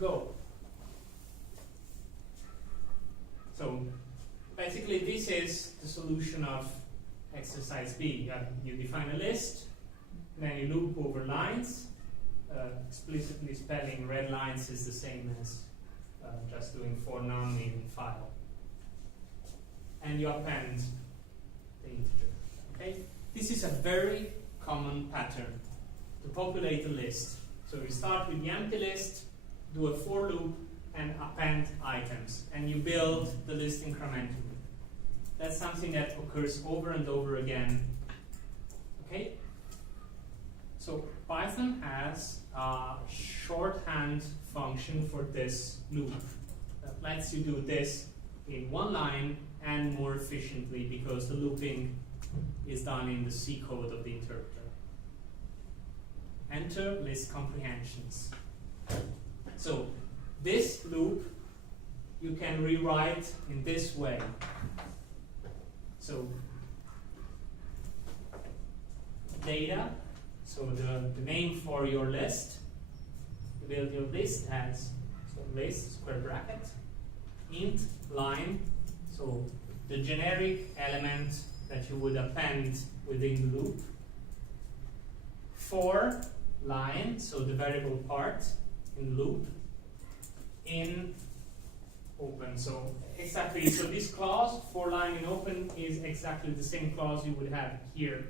go. So basically this is the solution of exercise B. You define a list, then you loop over lines. Explicitly spelling red lines is the same as just doing for none in file. And you append the integer. Okay? This is a very common pattern to populate a list. So you start with the empty list, do a for loop, and append items. And you build the list incrementally. That's something that occurs over and over again. Okay? So Python has a shorthand function for this loop that lets you do this in one line and more efficiently because the looping is done in the C code of the interpreter. Enter list comprehensions. So this loop you can rewrite in this way. So data, so the name for your list, you build your list as so list square bracket int line, so the generic element that you would append within the loop, for line, so the variable part in the loop, in open. So exactly, so this clause for line in open is exactly the same clause you would have here.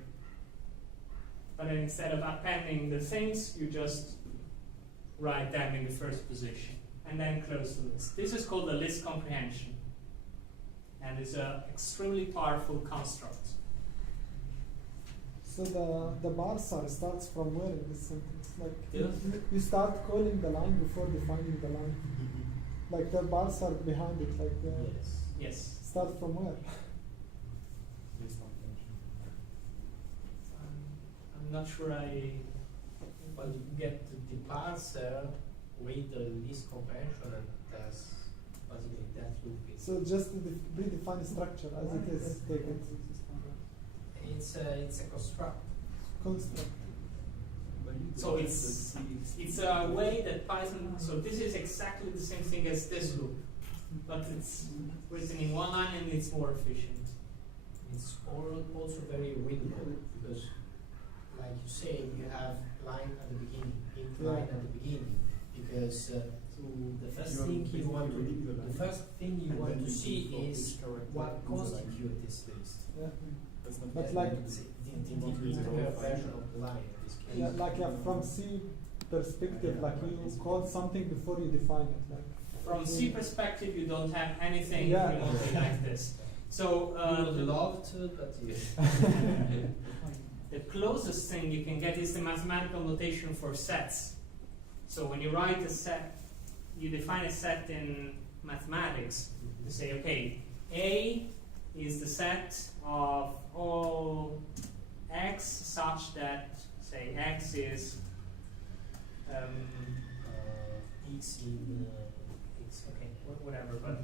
But then instead of appending the things, you just write them in the first position and then close the list. This is called a list comprehension and is an extremely powerful construct. So the parser starts from where in this sentence? Like Yes. you start calling the line before defining the line. Like the parser behind it, like Yes. start from where? I'm not sure I. But you get the parser with the list comprehension, and that's basically that loop. So just the predefined structure as it is, take it. It's a construct. Construct. So it's a way that Python. So this is exactly the same thing as this loop, but it's written in one line and it's more efficient. It's also very readable because, like you say, you have line at the beginning, int line at the beginning, because the first thing you want to see is what constitutes this list. Yeah. But like the integer version of the line in this case. yeah, like from C perspective, like you call something before you define it. Like From C perspective, you don't have anything Yeah. remotely like this. So I would love to, but the closest thing you can get is the mathematical notation for sets. So when you write a set, you define a set in mathematics. You say, okay, A is the set of all x such that, say, x is x in x. okay, whatever, but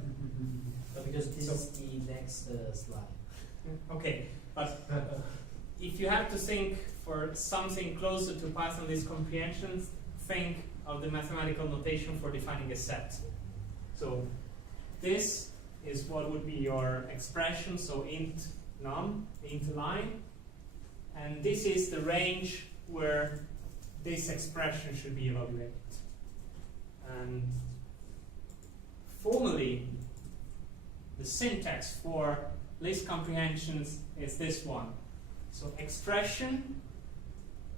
Because this is the next slide. okay, but if you have to think for something closer to Python list comprehensions, think of the mathematical notation for defining a set. So this is what would be your expression, so int num, int line, and this is the range where this expression should be evaluated. And formally, the syntax for list comprehensions is this one. So expression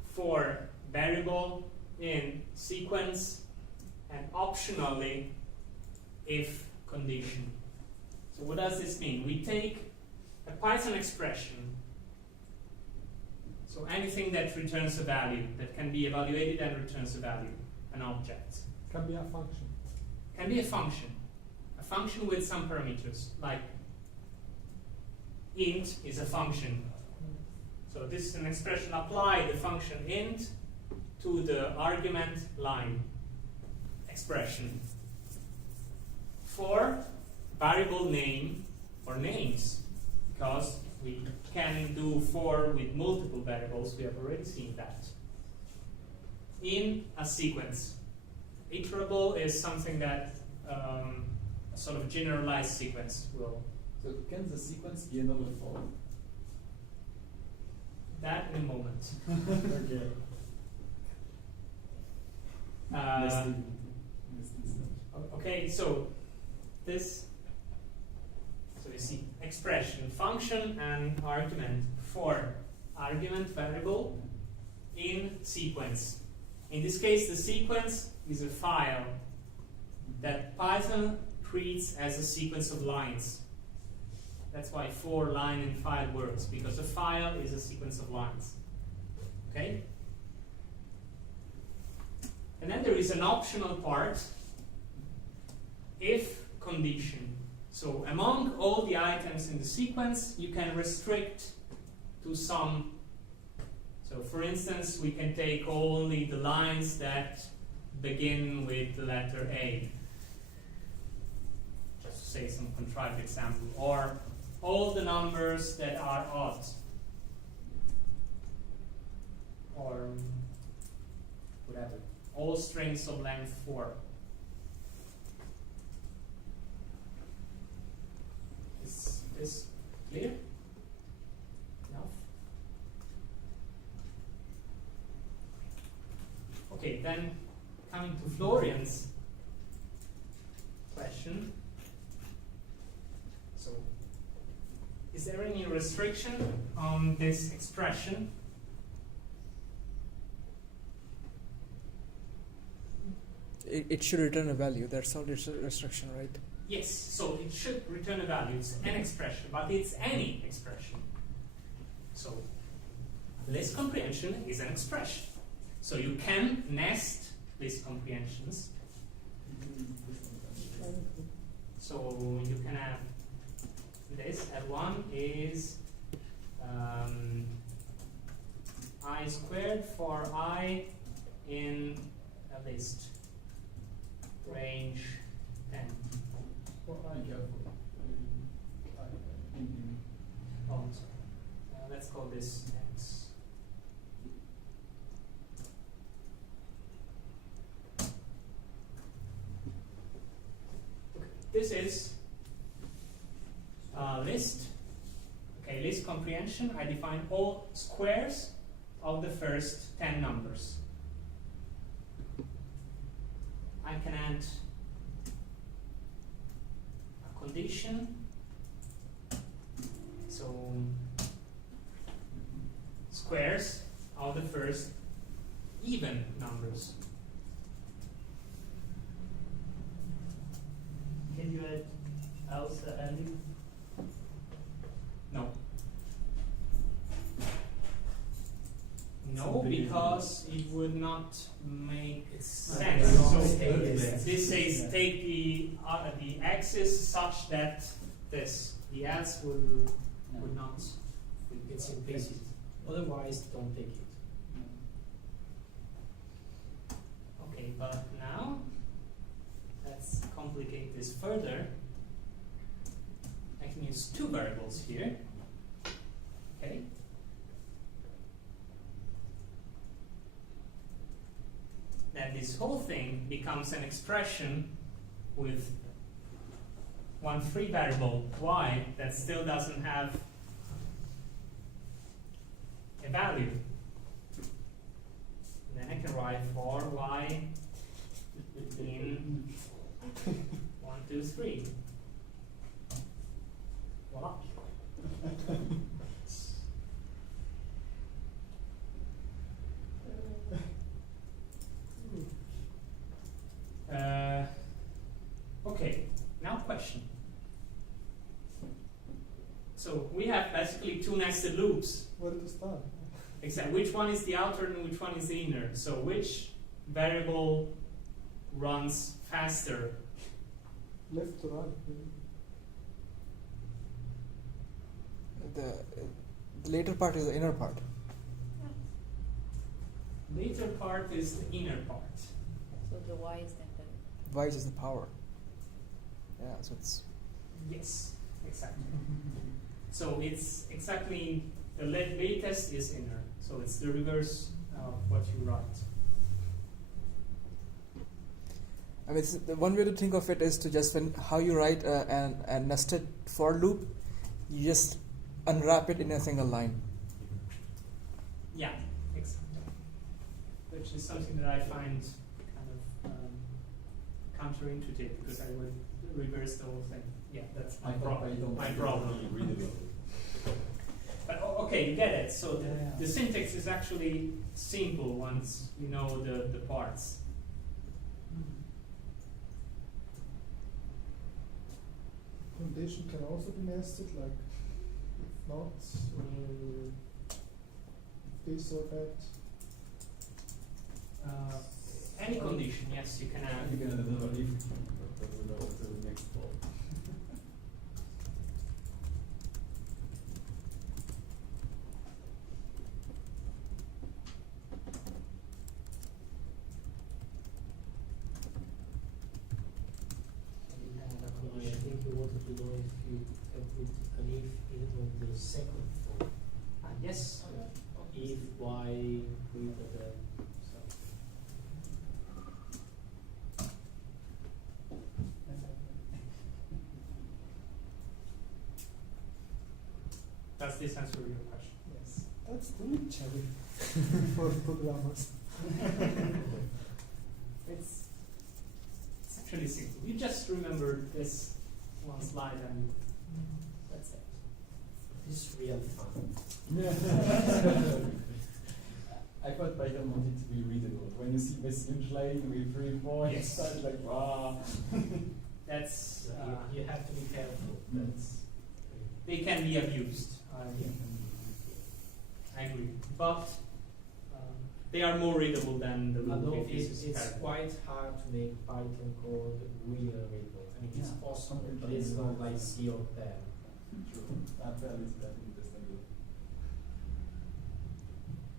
for variable in sequence and optionally if condition. So what does this mean? We take a Python expression, so anything that returns a value, that can be evaluated and returns a value, an object. can be a function. Can be a function with some parameters, like int is a function. So this is an expression, apply the function int to the argument line expression. For variable name or names, because we can do for with multiple variables, we have already seen that. In a sequence. iterable is something that a sort of generalized sequence will. So can the sequence be another form? That in a moment. Okay. Nested stuff. Okay, so this, so you see expression, function and argument for argument variable in sequence. In this case, the sequence is a file that Python treats as a sequence of lines. That's why for line in file works, because a file is a sequence of lines. Okay? And then there is an optional part, if condition. So among all the items in the sequence, you can restrict to some. So for instance, we can take only the lines that begin with the letter A. Just to say some contrived example. Or all the numbers that are odd. Or whatever. All strings of length 4. Is this clear? Enough? Okay, then coming to Florian's question. So, is there any restriction on this expression? It should return a value. That's all it's a restriction, right? Yes, so it should return a value. It's an expression, but it's any expression. So list comprehension is an expression. So you can nest list comprehensions. So you can have this. L1 is I squared for I in a list. Range 10. Be careful. Oh, I'm sorry. Let's call this X. Okay. This is a list. Okay, list comprehension. I define all squares of the first 10 numbers. I can add a condition. So squares of the first even numbers. Can you add also Ellie? No. No, because it would not make sense. So this says take the axis such that the else would not. It's implicit. Otherwise, don't take it. Okay, but now let's complicate this further. I can use two variables here. Okay. Then this whole thing becomes an expression with one free variable y that still doesn't have a value. Then I can write for y in 1, 2, 3. Voila. Okay, now question. So we have basically two nested loops. Where to start? Except which one is the outer and which one is the inner. So which variable runs faster? Left to right. The later part is the inner part. Later part is the inner part. So the y is then Y is the power. Yeah, so it's Yes, exactly. So it's exactly the latest is inner. So it's the reverse of what you write. I mean, the one way to think of it is to just how you write a nested for loop, you just unwrap it in a single line. Yeah, exactly. Which is something that I find kind of counterintuitive because I would reverse the whole thing. Yeah, that's my problem. My problem. But okay, you get it. So the syntax is actually simple once you know the parts. Condition can also be nested, like if not, this or that. Any condition, yes, you can add. You can add another if, but that will go to the next call. I think you wanted to know if you can put an if in on the second form. Yes. If, why, with the stuff. Does this answer your question? Yes, that's too challenging for programmers. It's actually simple. You just remember this one slide and that's it. This is real fun. I thought Python wanted to be readable. When you see this huge line with 3 points, Yes. it's like, wow. That's So you have to be careful. That's they can be abused. I agree, but they are more readable than the although loop. it's quite hard to make Python code really readable. I mean, it's Yeah. possible, but it's not like C or Perl. True. Perl is better than this language.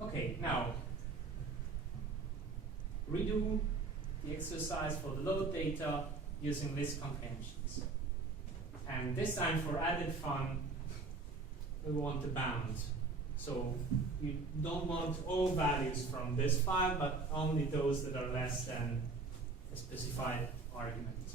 Okay, now redo the exercise for the load data using list conventions. And this time for added fun, we want the bound. So you don't want all values from this file, but only those that are less than a specified argument.